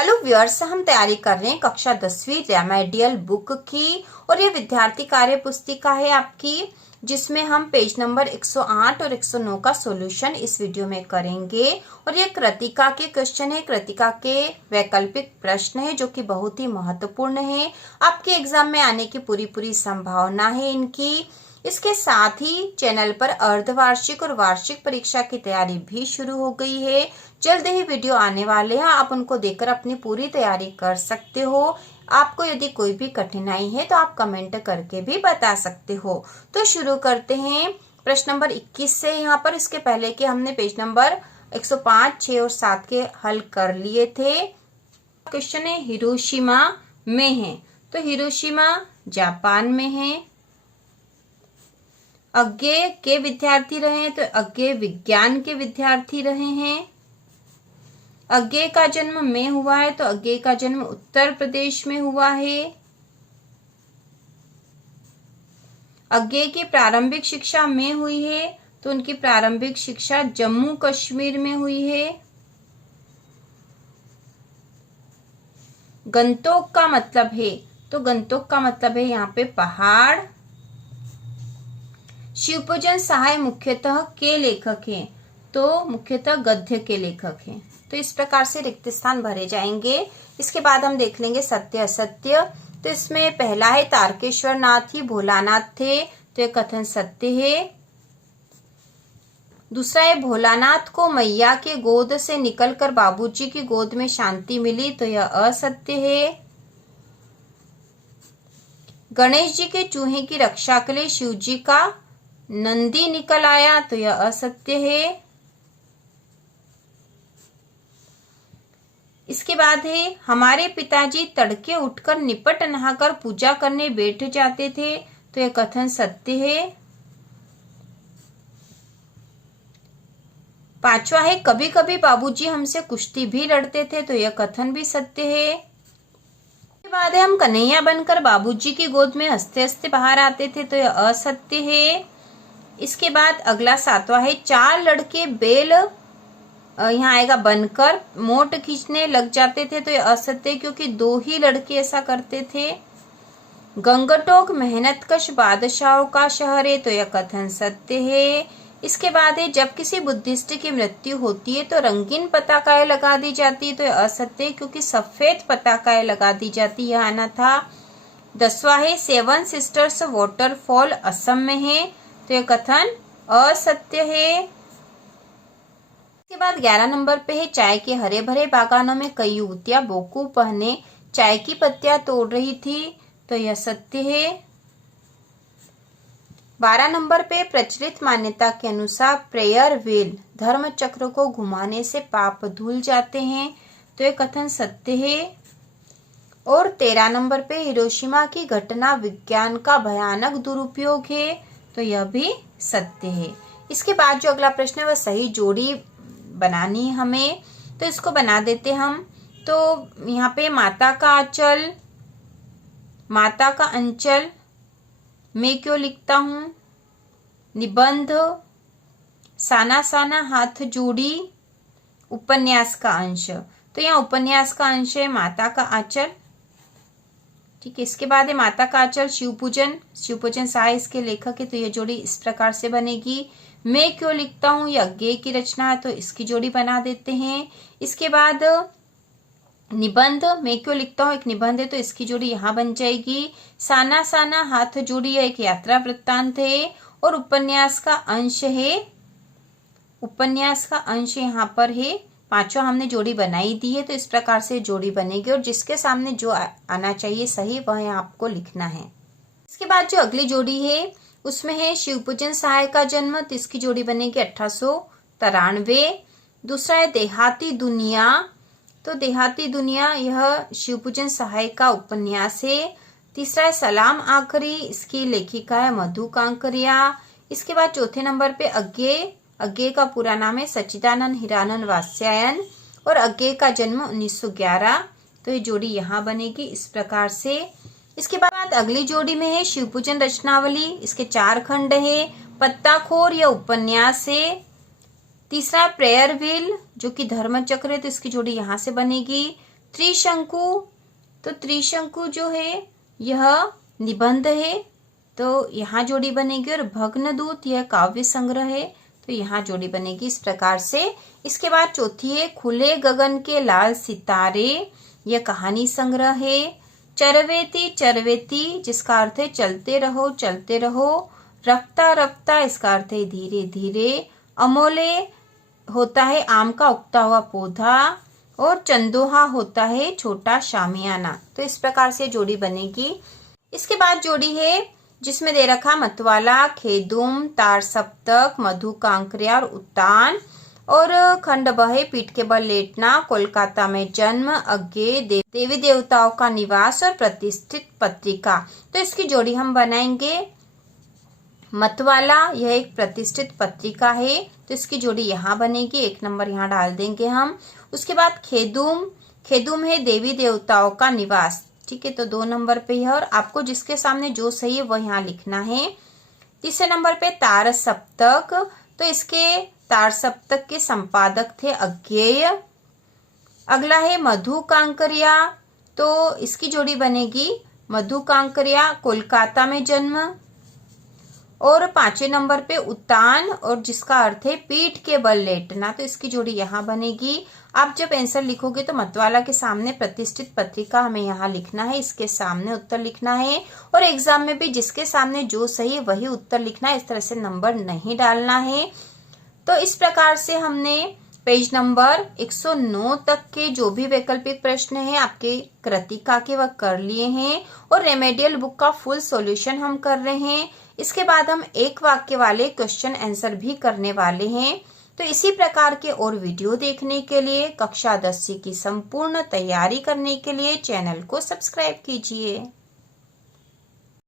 Hello viewers, हम तैयारी कर रहे हैं कक्षा 10वीं रेमेडियल बुक की और ये विद्यार्थी कार्य पुस्तिका है आपकी, जिसमें हम पेज नंबर 108 और 109 का सॉल्यूशन इस वीडियो में करेंगे। और ये कृतिका के क्वेश्चन है, कृतिका के वैकल्पिक प्रश्न है जो कि बहुत ही महत्वपूर्ण है। आपके एग्जाम में आने की पूरी संभावना है इनकी। इसके साथ ही चैनल पर अर्धवार्षिक और वार्षिक परीक्षा की तैयारी भी शुरू हो गई है। जल्द ही वीडियो आने वाले हैं, आप उनको देखकर अपनी पूरी तैयारी कर सकते हो। आपको यदि कोई भी कठिनाई है तो आप कमेंट करके भी बता सकते हो। तो शुरू करते हैं प्रश्न नंबर 21 से। यहाँ पर इसके पहले के हमने पेज नंबर 105, 6 और 7 के हल कर लिए थे। क्वेश्चन है हिरोशिमा में है, तो हिरोशिमा जापान में है। अज्ञेय के विद्यार्थी रहे हैं, तो अज्ञेय विज्ञान के विद्यार्थी रहे हैं। अज्ञेय का जन्म में हुआ है, तो अज्ञेय का जन्म उत्तर प्रदेश में हुआ है। अज्ञेय की प्रारंभिक शिक्षा में हुई है, तो उनकी प्रारंभिक शिक्षा जम्मू कश्मीर में हुई है। गंतोक का मतलब है, तो गंतोक का मतलब है यहाँ पे पहाड़। शिवपूजन सहाय मुख्यतः के लेखक हैं, तो मुख्यतः गद्य के लेखक हैं। तो इस प्रकार से रिक्त स्थान भरे जाएंगे। इसके बाद हम देख लेंगे सत्य असत्य। तो इसमें पहला है तारकेश्वर नाथ ही भोलानाथ थे, तो यह कथन सत्य है। दूसरा है भोलानाथ को मैया के गोद से निकलकर बाबूजी की गोद में शांति मिली, तो यह असत्य है। गणेश जी के चूहे की रक्षा के लिए शिव जी का नंदी निकल आया, तो यह असत्य है। इसके बाद है हमारे पिताजी तड़के उठकर निपट नहाकर पूजा करने बैठ जाते थे, तो यह कथन सत्य है। पांचवा है कभी कभी बाबूजी हमसे कुश्ती भी लड़ते थे, तो यह कथन भी सत्य है। इसके बाद है हम कन्हैया बनकर बाबूजी की गोद में हंसते हंसते बाहर आते थे, तो यह असत्य है। इसके बाद अगला सातवां है चार लड़के बेल यहाँ आएगा बनकर मोट खींचने लग जाते थे, तो ये असत्य, क्योंकि 2 ही लड़के ऐसा करते थे। गंगटोक मेहनतकश बादशाहों का शहर है, तो यह कथन सत्य है। इसके बाद है जब किसी बुद्धिस्ट की मृत्यु होती है तो रंगीन पताकाएं लगा दी जाती है, तो यह असत्य है, क्योंकि सफेद पताकाएं लगा दी जाती, यह आना था। 10वां है 7 सिस्टर्स वाटरफॉल असम में है, तो यह कथन असत्य है। इसके बाद 11 नंबर पे है चाय के हरे भरे बागानों में कई युवतियां बोकू पहने चाय की पत्तियां तोड़ रही थी, तो यह सत्य है। 12 नंबर पे प्रचलित मान्यता के अनुसार प्रेयर व्हील धर्म चक्र को घुमाने से पाप धुल जाते हैं, तो यह कथन सत्य है। और 13 नंबर पे हिरोशिमा की घटना विज्ञान का भयानक दुरुपयोग है, तो यह भी सत्य है। इसके बाद जो अगला प्रश्न है वह सही जोड़ी बनानी हमें, तो इसको बना देते हम। तो यहाँ पे माता का आंचल, माता का अंचल, मैं क्यों लिखता हूँ, निबंध, साना साना हाथ जोड़ी, उपन्यास का अंश। तो यहाँ उपन्यास का अंश है माता का आंचल, ठीक है। इसके बाद है माता का आंचल शिवपूजन, शिवपूजन सहाय इसके लेखक है, तो यह जोड़ी इस प्रकार से बनेगी। मैं क्यों लिखता हूँ, यह अज्ञेय की रचना है, तो इसकी जोड़ी बना देते हैं। इसके बाद निबंध, मैं क्यों लिखता हूँ एक निबंध है, तो इसकी जोड़ी यहाँ बन जाएगी। साना साना हाथ जोड़ी एक यात्रा वृत्तांत है। और उपन्यास का अंश है, उपन्यास का अंश यहाँ पर है। 5वां हमने जोड़ी बनाई दी है, तो इस प्रकार से जोड़ी बनेगी और जिसके सामने जो आना चाहिए सही वह यहाँ आपको लिखना है। इसके बाद जो अगली जोड़ी है उसमें है शिवपूजन सहाय का जन्म, तो इसकी जोड़ी बनेगी 1893। दूसरा है देहाती दुनिया, तो देहाती दुनिया यह शिवपूजन सहाय का उपन्यास है। तीसरा है सलाम आखरी, इसकी लेखिका है मधु कांकरिया। इसके बाद चौथे नंबर पे अज्ञेय, अज्ञेय का पूरा नाम है सच्चिदानंद हिरानंद वात्स्यायन और अज्ञेय का जन्म 1911, तो ये जोड़ी यहाँ बनेगी इस प्रकार से। इसके बाद अगली जोड़ी में है शिवपूजन रचनावली, इसके 4 खंड है। पत्ताखोर यह उपन्यास है। तीसरा प्रेयर व्हील जो कि धर्म चक्र है, तो इसकी जोड़ी यहाँ से बनेगी। त्रिशंकु, तो त्रिशंकु जो है यह निबंध है, तो यहाँ जोड़ी बनेगी। और भग्नदूत यह काव्य संग्रह है, तो यहाँ जोड़ी बनेगी इस प्रकार से। इसके बाद चौथी है खुले गगन के लाल सितारे, यह कहानी संग्रह है। चरवेती चरवेती जिसका अर्थ है चलते रहो चलते रहो। रफ्ता रफ्ता इसका अर्थ है धीरे धीरे। अमोले होता है आम का उगता हुआ पौधा। और चंदोहा होता है छोटा शामियाना। तो इस प्रकार से जोड़ी बनेगी। इसके बाद जोड़ी है जिसमें दे रखा मतवाला, खेदुम, तार सप्तक, मधु कांकरिया और उतान। और खंड बहे, पीठ के बल लेटना, कोलकाता में जन्म, अज्ञे, देवी देवताओं का निवास और प्रतिष्ठित पत्रिका। तो इसकी जोड़ी हम बनाएंगे। मतवाला यह एक प्रतिष्ठित पत्रिका है, तो इसकी जोड़ी यहाँ बनेगी, 1 नंबर यहाँ डाल देंगे हम। उसके बाद खेदुम, खेदुम है देवी देवताओं का निवास, ठीक है, तो 2 नंबर पे है। और आपको जिसके सामने जो सही है वह यहाँ लिखना है। तीसरे नंबर पे तार सप्तक, तो इसके तार सप्तक के संपादक थे अज्ञेय। अगला है मधु कांकरिया, तो इसकी जोड़ी बनेगी मधु कांकरिया, कोलकाता में जन्म। और 5वें नंबर पे उतान, और जिसका अर्थ है पीठ के बल लेटना, तो इसकी जोड़ी यहाँ बनेगी। आप जब आंसर लिखोगे तो मतवाला के सामने प्रतिष्ठित पत्रिका हमें यहाँ लिखना है, इसके सामने उत्तर लिखना है। और एग्जाम में भी जिसके सामने जो सही है वही उत्तर लिखना है, इस तरह से नंबर नहीं डालना है। तो इस प्रकार से हमने पेज नंबर 109 तक के जो भी वैकल्पिक प्रश्न हैं आपके कृतिका के वह कर लिए हैं। और रेमेडियल बुक का फुल सॉल्यूशन हम कर रहे हैं। इसके बाद हम 1 वाक्य वाले क्वेश्चन आंसर भी करने वाले हैं। तो इसी प्रकार के और वीडियो देखने के लिए, कक्षा 10 की संपूर्ण तैयारी करने के लिए चैनल को सब्सक्राइब कीजिए।